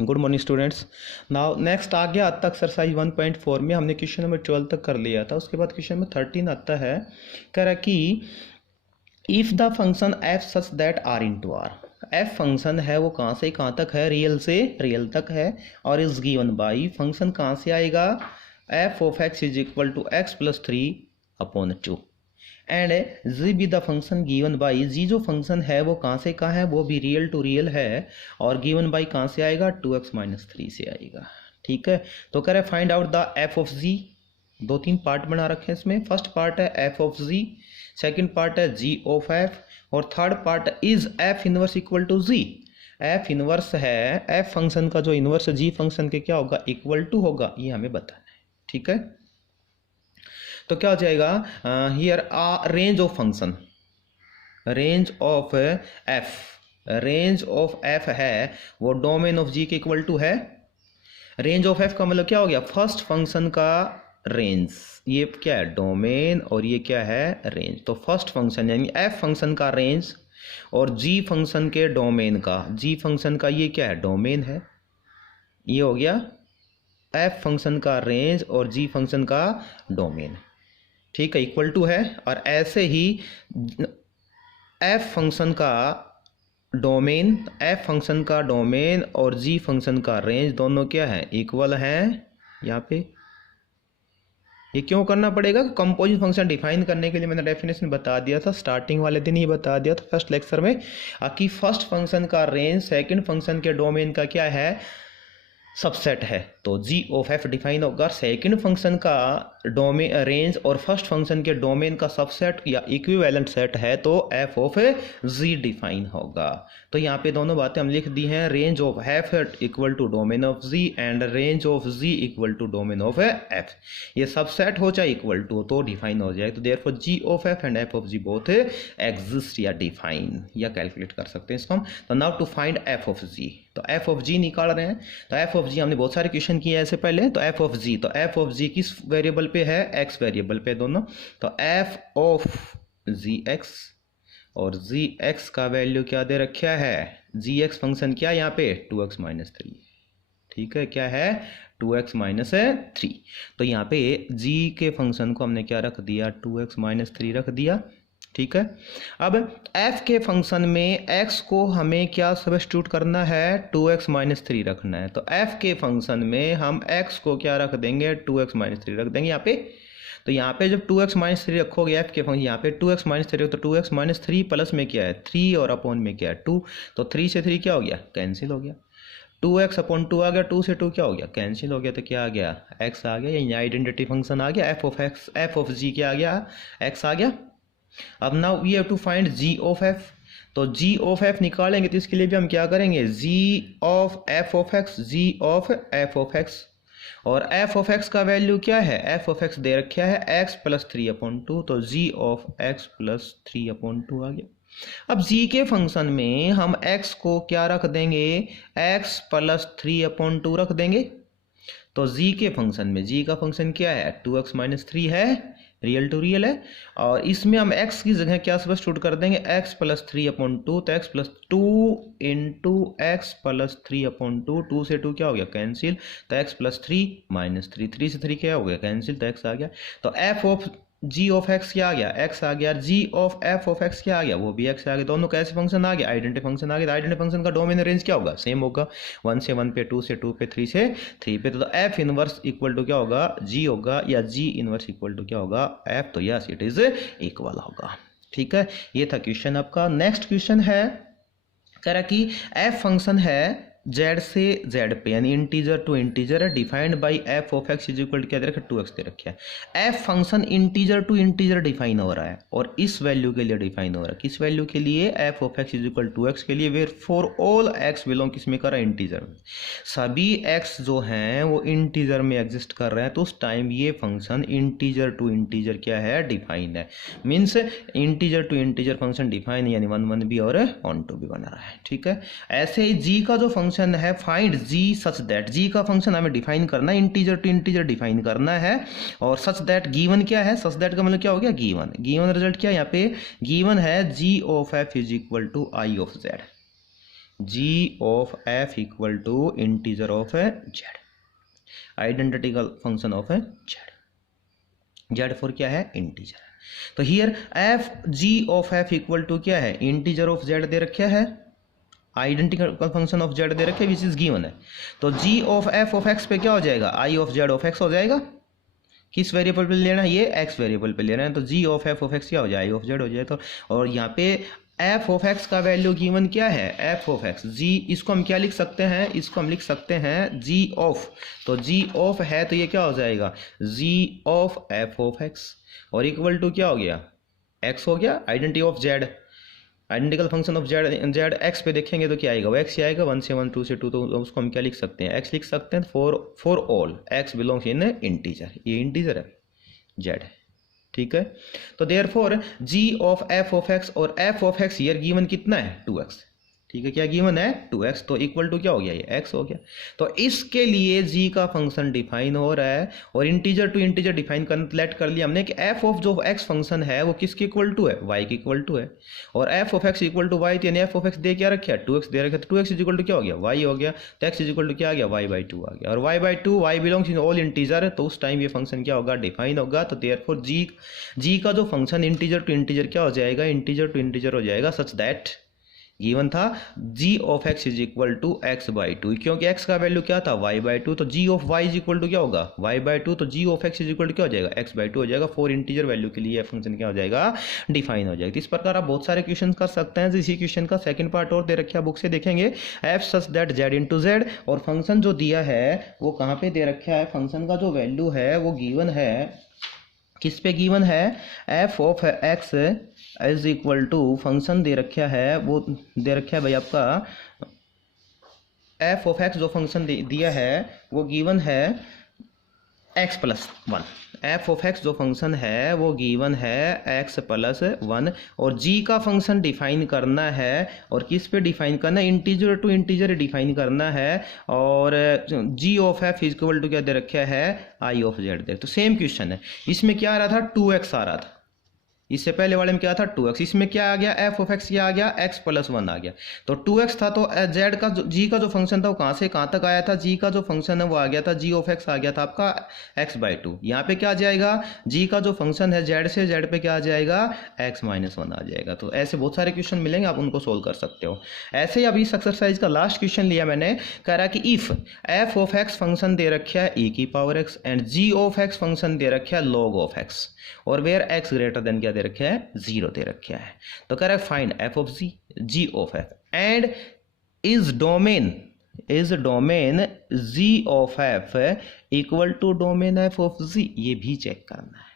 Good morning students. Now next आ गया आता एक्सरसाइज 1.4 में हमने क्वेश्चन नंबर 12 तक कर लिया था। उसके बाद क्वेश्चन नंबर 13 आता है, कह रहा कि if the function F such that R into R. F function है वो कहाँ से कहाँ तक है, रियल से रियल तक है, और इज गिवन बाई फंक्शन कहाँ से आएगा, F of X is equal to X plus 3/2 and G be the function given by, G जो फंक्शन है वो कहाँ से कहाँ है, वो भी रियल टू रियल है, और गिवन बाई कहाँ से आएगा, 2x-3 से आएगा। ठीक है, तो कह रहे हैं find out the F of G. 2-3 part बना रखे हैं इसमें। फर्स्ट पार्ट है F of G, second part है जी ऑफ एफ, और third part is F inverse equal to G. F inverse है, एफ फंक्शन का जो इनवर्स जी फंक्शन के क्या होगा, इक्वल टू होगा, ये हमें बताना है। ठीक है, तो क्या हो जाएगा, here range of function, range of F, range of F है वो डोमेन ऑफ जी के इक्वल टू है। रेंज ऑफ एफ का मतलब क्या हो गया, फर्स्ट फंक्शन का रेंज, ये क्या है डोमेन, और ये क्या है रेंज। तो फर्स्ट फंक्शन यानी एफ फंक्शन का रेंज और जी फंक्शन के डोमेन का, जी फंक्शन का ये क्या है डोमेन है, ये हो गया एफ फंक्शन का रेंज और जी फंक्शन का डोमेन। ठीक है, इक्वल टू है। और ऐसे ही एफ फंक्शन का डोमेन, एफ फंक्शन का डोमेन और जी फंक्शन का रेंज दोनों क्या है, इक्वल हैं। यहाँ पे ये क्यों करना पड़ेगा, कंपोजिट फंक्शन डिफाइन करने के लिए मैंने डेफिनेशन बता दिया था, स्टार्टिंग वाले दिन ही बता दिया था फर्स्ट लेक्चर में, कि फर्स्ट फंक्शन का रेंज सेकंड फंक्शन के डोमेन का क्या है, सबसेट है। तो जी ऑफ एफ डिफाइन होगा सेकंड फंक्शन का डोमेन रेंज और फर्स्ट फंक्शन के डोमेन का सबसेट या इक्विवेलेंट सेट है, तो एफ ऑफ जी डिफाइन होगा। तो यहाँ पे दोनों बातें हम लिख दी हैं, range of F equal to domain of G and range of G equal to domain of F. ये सबसेट हो चाहे इक्वल टू हो तो डिफाइन हो जाए। तो therefore G of F and F of G both exist या define या कैलकुलेट कर सकते हैं इसको हम। तो now to find F of G, तो एफ ऑफ जी निकाल रहे हैं। तो एफ ऑफ जी हमने बहुत सारे क्वेश्चन किए ऐसे पहले। तो एफ ऑफ जी, तो एफ ऑफ जी किस वेरिएबल पे है, एक्स वेरिएबल पे दोनों। तो एफ ऑफ जी एक्स, और जी एक्स का वैल्यू क्या दे रखा है, जी एक्स फंक्शन क्या यहाँ पे 2x-3। ठीक है, क्या है 2x-3। तो यहाँ पे जी के फंक्शन को हमने क्या रख दिया, 2x-3 रख दिया। ठीक है, अब f के फंक्शन में x को हमें क्या सब्स्टिट्यूट करना है, 2x-3 रखना है। तो f के फंक्शन में हम x को क्या रख देंगे, 2x-3 रख देंगे यहाँ पे। तो यहाँ पे जब 2x-3 रखोगे f के फंक्शन, यहाँ पे 2x-3, तो 2x-3 प्लस में क्या है 3 और अपॉन में क्या है 2। तो 3 से 3 क्या हो गया, कैंसिल हो गया। 2x/2 आ गया, 2 से 2 क्या हो गया, कैंसिल हो गया। तो क्या आ गया, x आ गया, यानी आइडेंटिटी फंक्शन आ गया, f of x, f of g क्या आ गया, x आ गया। अब now we have to find g of f। तो g ऑफ f निकालेंगे तो इसके लिए भी हम क्या करेंगे, g of f of x, g of f of x। और f ऑफ x का वैल्यू क्या है, f ऑफ x दे रखा है x प्लस 3/2, तो g ऑफ x प्लस 3/2 आ गया। अब g के फंक्शन में हम x को क्या रख देंगे, x प्लस 3/2 रख देंगे। तो g के फंक्शन में, g का फंक्शन क्या है 2x-3 है, रियल टू रियल है, और इसमें हम x की जगह क्या सब्स्टिट्यूट कर देंगे, x प्लस 3/2, तो x plus 2 into x plus 3/2, 2 से 2 क्या हो गया कैंसिल, तो x प्लस 3 3 से 3 क्या हो गया कैंसिल, तो x आ गया। तो f of g of x क्या आ गया, x आ गया, g of f of x क्या आ गया, वो भी x आ गया। दोनों कैसे फंक्शन आ गया, आइडेंटिटी फंक्शन आ गया। आइडेंटिटी फंक्शन का डोमेन रेंज क्या होगा, सेम होगा, 1 से 1 पे, 2 से 2 पे, 3 से 3 पे। तो f इनवर्स इक्वल टू क्या होगा, g होगा, या g इनवर्स इक्वल टू क्या होगा, f। तो यस इट इज इक्वल होगा। ठीक है, ये था क्वेश्चन आपका। नेक्स्ट क्वेश्चन है, कह रहा कि f फंक्शन है z से z पे, यानी इंटीजर टू इंटीजर है, defined by f of x is equal क्या दे रखा है, 2x दे रखा है। f function integer to integer define हो रहा है, और इस वैल्यू के लिए डिफाइन हो रहा है, किस वैल्यू के लिए, f of x is equal 2x के लिए, where for all x belong किसमें कर रहा है, इंटीजर में। सभी x जो हैं वो इंटीजर में एग्जिस्ट कर रहे हैं, तो उस टाइम ये फंक्शन इंटीजर टू इंटीजर क्या है, डिफाइन है। Means integer to integer function define है, यानी 1 भी और 1 भी बना रहा है। ठीक है, ऐसे ही g का जो फंक्शन है, find g such that, g का फंक्शन हमें डिफाइन करना है, इंटीजर टू इंटीजर डिफाइन करना है, और सच दैट गिवन क्या है, सच दैट का मतलब क्या हो गया, गिवन। गिवन रिजल्ट क्या है यहाँ पे, गिवन है g of f is equal to i of z। G of F equal to integer of Z, identical function of Z for क्या है, इंटीजर। तो here F G of F equal to क्या है, integer of Z दे रखा है, identical function of Z दे रखे विच इज गिवन है। तो G of F of X पे क्या हो जाएगा, I of Z of X हो जाएगा। किस वेरिएबल पे लेना है, ये एक्स वेरिएबल पे लेना है, तो G of F of X क्या हो जाए, आई ऑफ जेड हो जाए। तो और यहाँ पे एफ ऑफ एक्स का वैल्यू गिवन क्या है, एफ ऑफ एक्स जी, इसको हम क्या लिख सकते हैं, इसको हम लिख सकते हैं जी ऑफ, तो जी ऑफ है तो ये क्या हो जाएगा, जी ऑफ एफ ऑफ एक्स, और इक्वल टू क्या हो गया, एक्स हो गया, identity of Z, identical function of Z, Z x पे देखेंगे तो क्या आएगा, वो एक्स ही आएगा, 1 से 1 2 से 2, तो उसको हम क्या लिख सकते हैं, एक्स लिख सकते हैं, for all X belongs in integer, ये इंटीजर है जेड है, ठीक है। तो therefore G of F of X, और F of X here given कितना है, 2x, ठीक है, क्या गिवन है 2x, तो इक्वल टू क्या हो गया, ये x हो गया। तो इसके लिए g का फंक्शन डिफाइन हो रहा है, और इंटीजर टू इंटीजर डिफाइन कर लेट कर लिया हमने कि f ऑफ जो x फंक्शन है वो किसके इक्वल टू है, y के इक्वल टू है, और f of x equal to y, यानी f ऑफ x दे क्या रखा है, 2x दे रखा है, तो 2x इज इक्वल टू क्या हो गया, y हो गया, तो x इज इक्वल टू क्या आ गया, y/2 आ गया, और y/2 y belongs in all integer, तो उस टाइम ये फंक्शन क्या होगा, डिफाइन होगा। तो देयरफॉर g का जो फंक्शन इंटीजर टू इंटीजर क्या हो जाएगा, इंटीजर टू इंटीजर हो जाएगा, सच दैट गिवन था g of x is equal to x/2, क्योंकि x का वैल्यू क्या था, y/2, तो g of y is equal to क्या होगा, y/2, तो g of x is equal to क्या हो जाएगा, x/2 हो जाएगा। फॉर इंटीजर वैल्यू के लिए यह फंक्शन क्या हो जाएगा, डिफाइन हो जाएगा। तो इस प्रकार आप बहुत सारे क्वेश्चन कर सकते हैं। इसी क्वेश्चन का सेकंड पार्ट और दे रखा है, बुक से देखेंगे, f such that z into Z, और फंक्शन जो दिया है वो कहाँ पे दे रखा है, फंक्शन का जो वैल्यू है वो गिवन है, किस पे गिवन है, f of x is equal to, function दे रखा है, वो दे रखा है भाई आपका f ऑफ x, जो फंक्शन दिया है वो गिवन है x+1, f ऑफ x जो फंक्शन है वो गिवन है x+1, और g का फंक्शन डिफाइन करना है, और किस पे डिफाइन करना है, इंटीजर टू इंटीजर डिफाइन करना है, और g of f equal to क्या दे रखा है, i ऑफ z दे। तो सेम क्वेश्चन है, इसमें क्या आ रहा था, 2x आ रहा था, इससे पहले वाले में क्या था 2x, इसमें क्या आ गया, f ऑफ x क्या आ गया, x+1 आ गया। तो 2x था, तो z का जो g का जो फंक्शन था वो कहाँ से कहाँ तक आया था, g का जो फंक्शन है वो आ गया था, g ऑफ x आ गया था आपका x/2, यहाँ पे क्या आ जाएगा, g का जो फंक्शन है z से z पे क्या आ जाएगा, x-1 आ जाएगा। तो ऐसे बहुत सारे क्वेश्चन मिलेंगे, आप उनको सोल्व कर सकते हो। ऐसे ही अभी इस एक्सरसाइज का लास्ट क्वेश्चन लिया मैंने, कह रहा कि if f of x function दे रखा है e⁻x and g of x function दे रखा है log ऑफ x, और वेयर x ग्रेटर देन क्या दे रखे है, 0 दे रखे है। तो कह रहा है find f of g of f and is domain g of f equal to domain f of g, ये भी चेक करना है।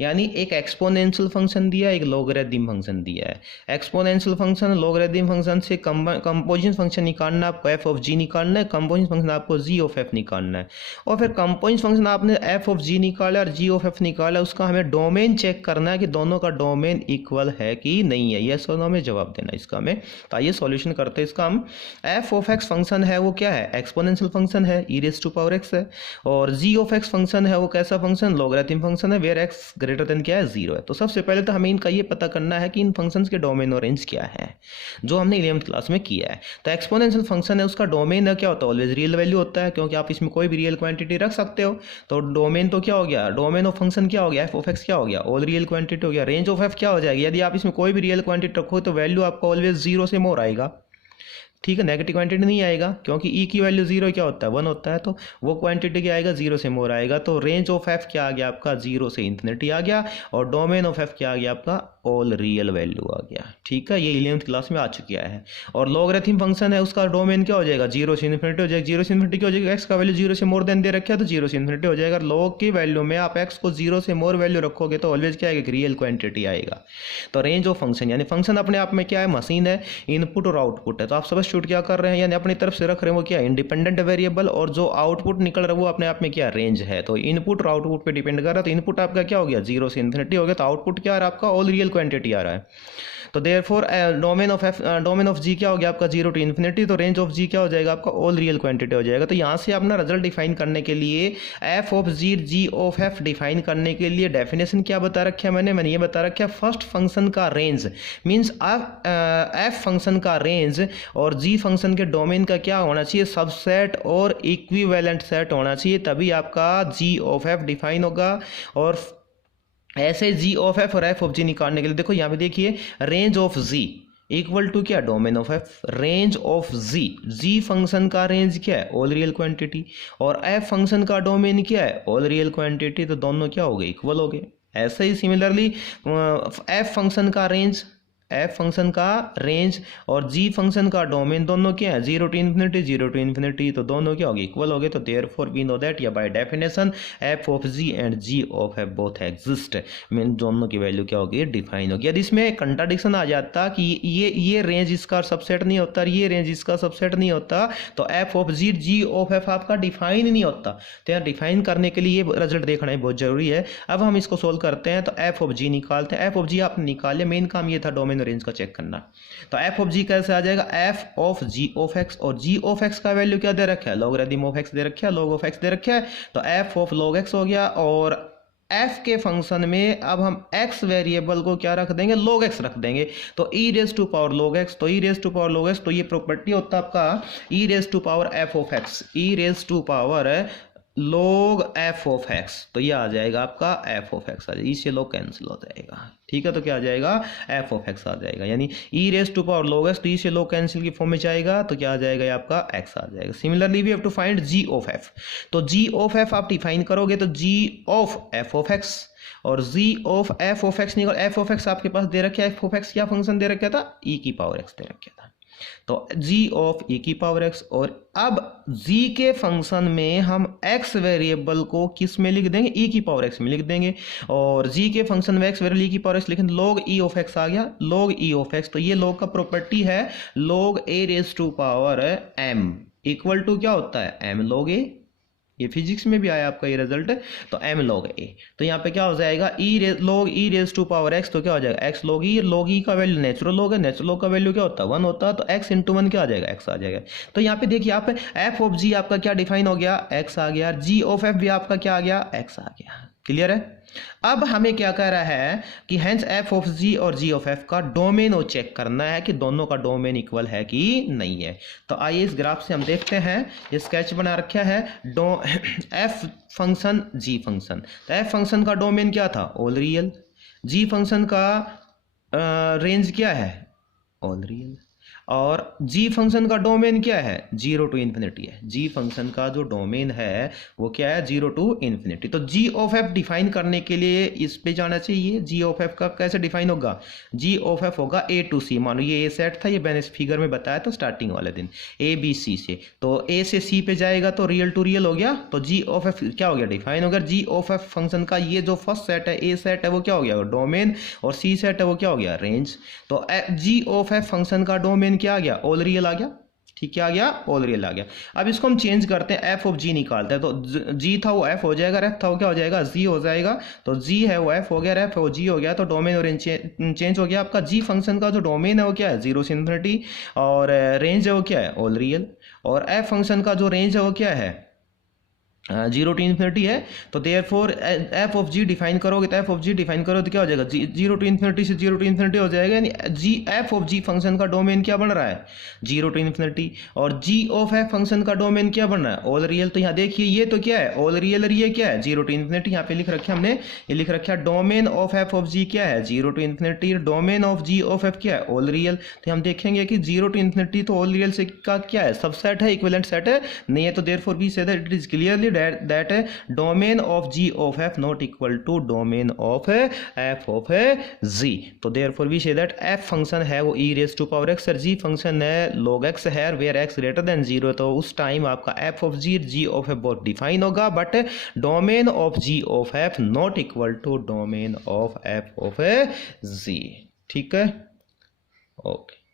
यानी एक एक्सपोनेंशियल फंक्शन दिया है, एक लॉगरिथम फंक्शन दिया है। एक्सपोनेंशियल फंक्शन लॉगरिथम फंक्शन से कंपोजिशन फंक्शन निकालना है, आपको f ऑफ g निकालना है, कंपोजिशन फंक्शन आपको g ऑफ f निकालना है, और फिर कंपोजिशन फंक्शन आपने f ऑफ g निकाला और g ऑफ f निकाला, उसका हमें डोमेन चेक करना है कि दोनों का डोमेन इक्वल है कि नहीं है, यस और नो में जवाब देना इसका हमें। तो आइए सॉल्यूशन करते हैं इसका हम। f ऑफ x फंक्शन है वो क्या है, एक्सपोनेंशियल फंक्शन है, e⁻x है, और g ऑफ x फंक्शन है वो कैसा फंक्शन, लॉगरिथम फंक्शन है, वेयर x ग्रेटर देन क्या है, 0 है। तो सबसे पहले तो हमें इनका ये पता करना है कि इन फंक्शंस के डोमेन और रेंज क्या है, जो हमने 11th क्लास में किया है। तो एक्सपोनेंशियल फंक्शन है, उसका डोमेन क्या होता है, ऑलवेज रियल वैल्यू होता है, क्योंकि आप इसमें कोई भी रियल क्वांटिटी रख सकते हो। तो डोमेन तो क्या हो गया, डोमेन ऑफ फंक्शन क्या हो गया, f ऑफ x क्या हो गया, ऑल रियल क्वांटिटी हो गया। रेंज ऑफ f क्या हो जाएगी, यदि आप इसमें कोई भी रियल क्वांटिटी रखो तो वैल्यू आपका ऑलवेज 0 से मोर आएगा, ठीक है, नेगेटिव क्वांटिटी नहीं आएगा, क्योंकि e की वैल्यू 0 क्या होता है, 1 होता है, तो वो क्वांटिटी क्या आएगा, 0 से मोर आएगा। तो रेंज ऑफ f क्या आ गया आपका, 0 से इन्फिनिटी आ गया, और डोमेन ऑफ f क्या आ गया आपका, ऑल रियल वैल्यू आ गया, ठीक है, ये 11th क्लास में आ चुका है। और लॉगरिथम फंक्शन है, उसका डोमेन क्या हो जाएगा, 0 से इन्फिनिटी हो जाएगा। 0 से इन्फिनिटी क्या हो जाएगा, x का वैल्यू 0 से मोर देन दे रखा है, तो 0 से इन्फिनिटी हो जाएगा। लॉग की वैल्यू में आप x को 0 से मोर वैल्यू रखोगे तो ऑलवेज क्या आएगा, रियल क्वांटिटी आएगा। तो रेंज ऑफ फंक्शन, यानी फंक्शन अपने आप में क्या है, मशीन है, इनपुट और आउटपुट है। तो आप सब्स्टिट्यूट क्या कर रहे हैं, यानी अपनी तरफ से रख रहे हैं वो क्या, इंडिपेंडेंट वेरिएबल, और जो आउटपुट निकल रहा है वो अपने आप में क्या, रेंज है। तो इनपुट और आउटपुट पे डिपेंड कर रहा है, तो इनपुट आपका क्या हो गया, 0 से इन्फिनिटी हो गया, तो आउटपुट क्या है आपका, ऑल रियल क्वांटिटी आ रहा है। तो देयरफॉर डोमेन ऑफ जी क्या हो गया आपका 0 to इन्फिनिटी, तो रेंज ऑफ जी क्या हो जाएगा आपका ऑल रियल क्वांटिटी हो जाएगा। तो यहाँ से अपना रिजल्ट डिफाइन करने के लिए F of G of F define करने के लिए डेफिनेशन क्या बता रखा है मैंने ये बता रखा है फर्स्ट फंक्शन का रेंज मीन्स एफ फंक्शन का रेंज और जी फंक्शन के डोमेन का क्या होना चाहिए सबसेट और इक्विवेलेंट सेट होना चाहिए, तभी आपका जी ऑफ एफ डिफाइन होगा। और ऐसे जी ऑफ एफ और एफ ऑफ जी निकालने के लिए देखो यहाँ पे देखिए range of G equal to क्या domain of F, range of G function का रेंज क्या है ऑल रियल क्वांटिटी और एफ फंक्शन का डोमेन क्या है ऑल रियल क्वांटिटी, तो दोनों क्या हो गए इक्वल हो गए। ऐसे ही सिमिलरली एफ फंक्शन का रेंज और जी फंक्शन का डोमेन दोनों क्या है 0 to इन्फिनिटी, तो दोनों क्या हो गए इक्वल हो गए। तो देयरफॉर वी नो दैट या by definition F of G and G of F both exist, mean दोनों की वैल्यू क्या होगी डिफाइन होगी। यदि इसमें कंट्राडिक्शन आ जाता कि ये रेंज इसका सबसेट नहीं होता ये रेंज इसका सबसेट नहीं होता, तो F of G of F आपका डिफाइन नहीं होता। तो यहाँ डिफाइन करने के लिए ये रिजल्ट देखना ही बहुत जरूरी है। अब हम इसको सोल्व करते हैं, तो एफ ऑफ जी निकालते हैं। एफ ऑफ जी आपने निकाल लिया, मेन काम ये था डोमेन रेंज का चेक करना। तो एफ ऑफ जी कैसे आ जाएगा F of G of X, और जी ऑफ एक्स का वैल्यू क्या दे रखा है लॉगरिथम ऑफ एक्स दे रखा है, लॉग ऑफ एक्स दे रखा है, तो एफ ऑफ लॉग एक्स हो गया। और एफ के फंक्शन में अब हम एक्स वेरिएबल को क्या रख देंगे लॉग एक्स रख देंगे, तो E raise to power log X, तो E raise to power log X, तो ये प्रॉपर्टी होता है आपका E raise to power F of X, E raise to power log F of X, तो ये आ जाएगा आपका एफ ऑफ एक्स आ जाएगा, इससे log कैंसिल हो जाएगा। ठीक है, तो क्या आ जाएगा एफ ऑफ एक्स आ जाएगा, यानी E raise to power log X, तो इससे log कैंसिल की फॉर्म में जाएगा, तो क्या आ जाएगा ये आपका एक्स आ जाएगा। Similarly we have to find G of F, तो जी ऑफ एफ आप डिफाइन करोगे तो G of F of X और G of F of X निकल, एफ ऑफ एक्स आपके पास दे रखा है, एफ ऑफ एक्स क्या फंक्शन दे रखा था ई की पावर एक्स दे रखा था, तो जी ऑफ ई की पावर एक्स। और अब जी के फंक्शन में हम एक्स वेरिएबल को किस में लिख देंगे ई की पावर एक्स में लिख देंगे, और जी के फंक्शन में एक्स वेरिएबल ई की पावर एक्स लिखें, लॉग ई ऑफ एक्स आ गया, लॉग ई ऑफ एक्स, तो ये लॉग का प्रॉपर्टी है log A raise to power M equal to क्या होता है एम लॉग ए, ये फिजिक्स में भी आया आपका ये रिजल्ट, तो एम लॉग ए, तो यहाँ पे क्या हो जाएगा log E raise to power X, तो क्या हो जाएगा एक्स लॉग ई का वैल्यू नेचुरल लॉग है, नेचुरल लॉग का वैल्यू क्या होता है 1 होता है, तो एक्स इंटू 1 क्या आ जाएगा एक्स आ जाएगा। तो यहाँ पे देखिए आप एफ ऑफ जी आपका क्या डिफाइन हो गया एक्स आ गया, जी ऑफ एफ भी आपका क्या आ गया एक्स आ गया। क्लियर है। अब हमें क्या कह रहा है कि हेंस एफ ऑफ जी और जी ऑफ एफ का डोमेन वो चेक करना है कि दोनों का डोमेन इक्वल है कि नहीं है। तो आइए इस ग्राफ से हम देखते हैं, ये स्केच बना रखा है एफ फंक्शन जी फंक्शन, तो एफ फंक्शन का डोमेन क्या था ऑल रियल, जी फंक्शन का रेंज क्या है ऑल रियल, और जी फंक्शन का डोमेन क्या है 0 to इन्फिनिटी है, जी फंक्शन का जो डोमेन है वो क्या है 0 to इन्फिनिटी। तो जी ऑफ एफ डिफाइन करने के लिए इस पे जाना चाहिए, जी ऑफ एफ का कैसे डिफाइन होगा, जी ऑफ एफ होगा ए टू सी, मानो ये ए सेट था, ये मैंने इस फिगर में बताया था स्टार्टिंग वाले दिन ए बी सी से, तो ए से सी पे जाएगा तो रियल टू रियल हो गया, तो जी ऑफ एफ क्या हो गया डिफाइन हो गया। जी ऑफ एफ फंक्शन का ये जो फर्स्ट सेट है ए सेट है वो क्या हो गया डोमेन, और सी सेट है वो क्या हो गया रेंज। तो जी ऑफ एफ फंक्शन का डोमेन क्या आ गया ऑल रियल आ गया, ठीक क्या आ गया ऑल रियल आ गया। अब इसको हम चेंज करते हैं, एफ ऑफ जी निकालते हैं, तो जी था वो एफ हो जाएगा, एफ था वो क्या हो जाएगा जी हो जाएगा, तो जी है वो एफ हो गया, एफ वो जी हो गया, तो डोमेन और रेंज चेंज हो गया आपका। जी फंक्शन का जो डोमेन है वो क्या है 0 से इन्फिनिटी, और रेंज है वो क्या है ऑल रियल, और एफ फंक्शन का जो रेंज है वो क्या है 0 to इन्फिनिटी है, तो therefore F of G define करोगे, तो एफ ऑफ जी डिफाइन करो तो क्या हो जाएगा 0 to इन्फिनिटी से 0 to इन्फिनिटी हो जाएगा, यानी जी एफ ऑफ जी फंक्शन का डोमेन क्या बन रहा है 0 to इन्फिनिटी, और जी ऑफ एफ फंक्शन का डोमेन क्या बन रहा है ऑल रियल। तो यहाँ देखिए ये तो क्या है ऑल रियल, और ये क्या है 0 to इन्फिनिटी, यहाँ पे लिख रखा है हमने, ये लिख रखा है domain of F of G क्या है 0 to infinity, domain of G of F क्या है ऑल रियल। तो हम देखेंगे कि 0 to इन्फिनिटी तो ऑल रियल से का क्या है सबसेट है, इक्विवेलेंट सेट है नहीं है, तो therefore we say that it is clearly that domain of G of F not equal to domain of F of G. तो therefore we say that F function है वो E raise to power X, और G function है log X है where X greater than 0, तो उस time आपका F of G of F बहुत डिफाइन होगा, but domain of G of F not equal to domain of F of G. ठीक है, ओके।